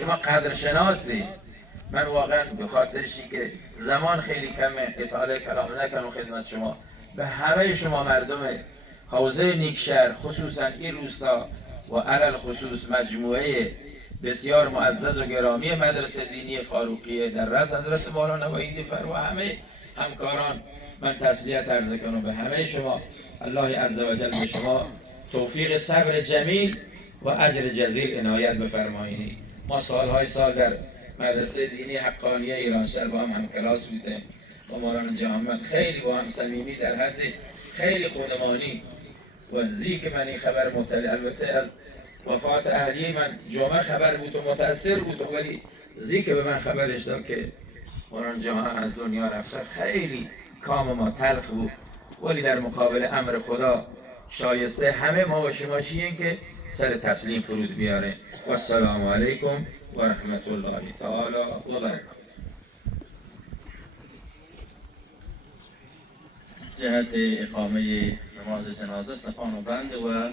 شما قدرشناسی. من واقعا به خاطرشی که زمان خیلی کمه اطاله کلام نکنم خدمت شما، به همه شما مردم حوزه نیکشهر خصوصا این روستا و علل خصوص مجموعه بسیار معزز و گرامی مدرسه دینی فاروقیه در رأس حضرت مولانا وحیدی فر و همه همکاران من تسلیت عرض کنم به همه شما. الله عزوجل به شما توفیق صبر جمیل و اجر جزیل عنایت بفرمایید. ما سالهای سال در مدرسه دینی حقانیه ایرانشهر با هم کلاس بودیم و مولانا جهانمند خیلی با هم صمیمی در حد خیلی خودمانی و که من این خبر مطلع، البته از وفات اهلی من جمعه خبر بود و متأثر بود، ولی که به من خبرش داد که مولانا جهانمند از دنیا رفته خیلی کام ما تلخ بود، ولی در مقابل امر خدا شایسته همه ما و شما چیه که سر تسلیم فرود بیاره. و السلام علیکم و رحمت الله تعالی و برکاته. جهت اقامه نماز جنازه صفان و بند و